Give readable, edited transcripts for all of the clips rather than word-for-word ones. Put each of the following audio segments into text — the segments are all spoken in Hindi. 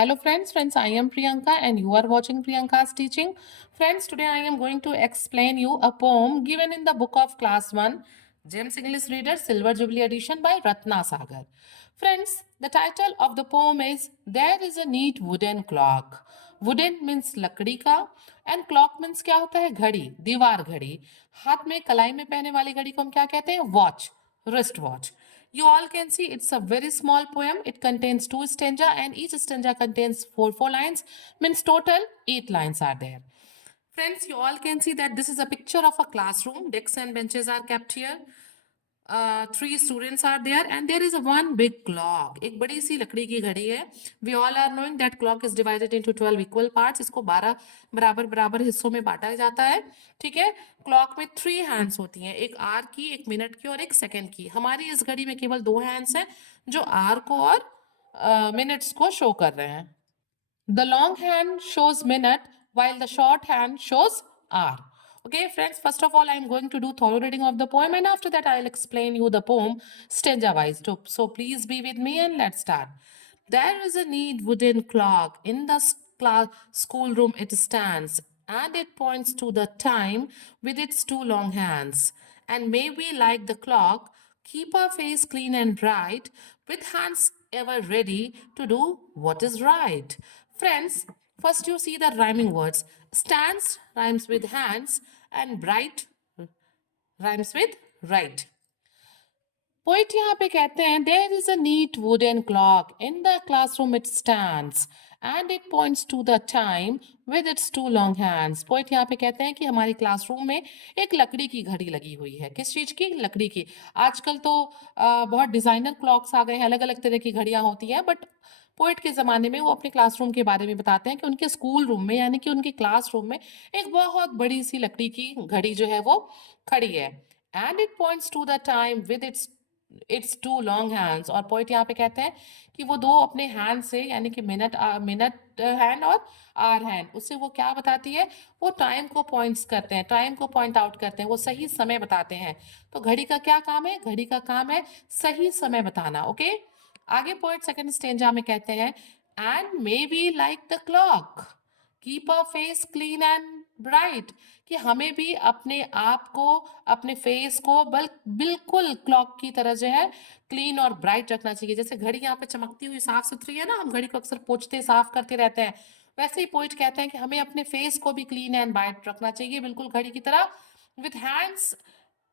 Hello friends, I am Priyanka and you are watching Priyanka's teaching. Friends, today I am going to explain you a poem given in the book of class 1, James English Reader Silver Jubilee Edition by Ratna Sagar. Friends, the title of the poem is There is a neat wooden clock. Wooden means लकड़ी का and clock means क्या होता है? घड़ी, दीवार घड़ी. हाथ में कलाई में पहने वाली घड़ी को हम क्या कहते हैं? Watch, wrist watch. You all can see it's a very small poem. It contains 2 stanza and each stanza contains four lines. Means total 8 lines are there. Friends, you all can see that this is a picture of a classroom. Desks and benches are kept here. 3 students are there and there is a one big clock. एक बड़ी सी लकड़ी की घड़ी है. We all are knowing that clock is divided into 12 equal parts. इसको 12 बराबर बराबर हिस्सों में बांटा जाता है. ठीक है. क्लॉक में 3 हैंड्स होती हैं, एक आर की, एक मिनट की और एक सेकंड की. हमारी इस घड़ी में केवल 2 हैंड्स हैं जो आर को और मिनट्स को शो कर रहे हैं. The long hand shows minute while the short hand shows hour. Okay, friends, first of all, I am going to do thorough reading of the poem and after that I'll explain you the poem stanza wise. So please be with me and let's start. There is a neat wooden clock in the schoolroom it stands and it points to the time with its 2 long hands. And may we, like the clock, keep our face clean and bright with hands ever ready to do what is right. Friends, first you see the rhyming words. Stands rhymes with hands and bright rhymes with right. Poet यहाँ पे कहते हैं there is a neat wooden clock in the classroom it stands and it points to the time with its 2 long hands. Poet यहाँ पे कहते हैं कि हमारी क्लासरूम में एक लकड़ी की घड़ी लगी हुई है. किस चीज़ की? लकड़ी की. आजकल तो बहुत डिज़ाइनर क्लॉक्स आ गए हैं, अलग अलग तरह की घड़ियाँ होती हैं, बट पोइट के ज़माने में वो अपने क्लासरूम के बारे में बताते हैं कि उनके स्कूल रूम में यानी कि उनके क्लासरूम में एक बहुत बड़ी सी लकड़ी की घड़ी जो है वो खड़ी है. And it points to the time with its 2 long hands. और पोइट यहाँ पे कहते हैं कि वो दो अपने हैंड से यानी कि मिनट हैंड और आर हैंड, उससे वो क्या बताती है? वो टाइम को पॉइंट्स करते हैं, टाइम को पॉइंट आउट करते हैं, वो सही समय बताते हैं. तो घड़ी का क्या काम है? घड़ी का काम है सही समय बताना. ओके. आगे पोइट सेकंड स्टेंजा में कहते हैं and may be like the clock keep a face clean and bright. कि हमें भी अपने आप को, अपने फेस को बिल्कुल क्लॉक की तरह जो है क्लीन और ब्राइट रखना चाहिए. जैसे घड़ी यहाँ पे चमकती हुई साफ सुथरी है ना, हम घड़ी को अक्सर पोंछते साफ करते रहते हैं, वैसे ही पोइट कहते हैं कि हमें अपने फेस को भी क्लीन एंड ब्राइट रखना चाहिए, बिल्कुल घड़ी की तरह. With hands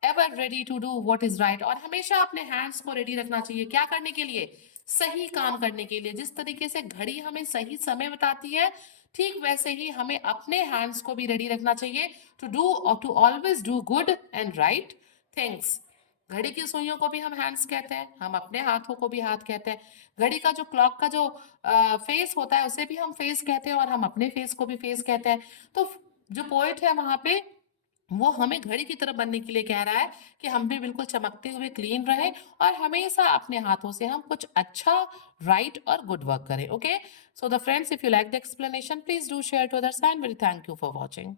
ever ready to do what is right. और हमेशा अपने हैंड्स को रेडी रखना चाहिए. क्या करने के लिए? सही काम करने के लिए. जिस तरीके से घड़ी हमें सही समय बताती है, ठीक वैसे ही हमें अपने हैंड्स को भी रेडी रखना चाहिए टू डू और to always do good and right things. घड़ी की सुइयों को भी हम हैंड्स कहते हैं, हम अपने हाथों को भी हाथ कहते हैं. घड़ी का जो क्लॉक का जो फेस होता है उसे भी हम फेस कहते हैं और हम अपने फेस को भी फेस कहते हैं. तो जो पोएट है वहां पे वो हमें घड़ी की तरह बनने के लिए कह रहा है कि हम भी बिल्कुल चमकते हुए क्लीन रहें और हमेशा अपने हाथों से हम कुछ अच्छा, राइट और गुड वर्क करें. Okay. So the friends, if you like the explanation, please do share to others and very thank you for watching.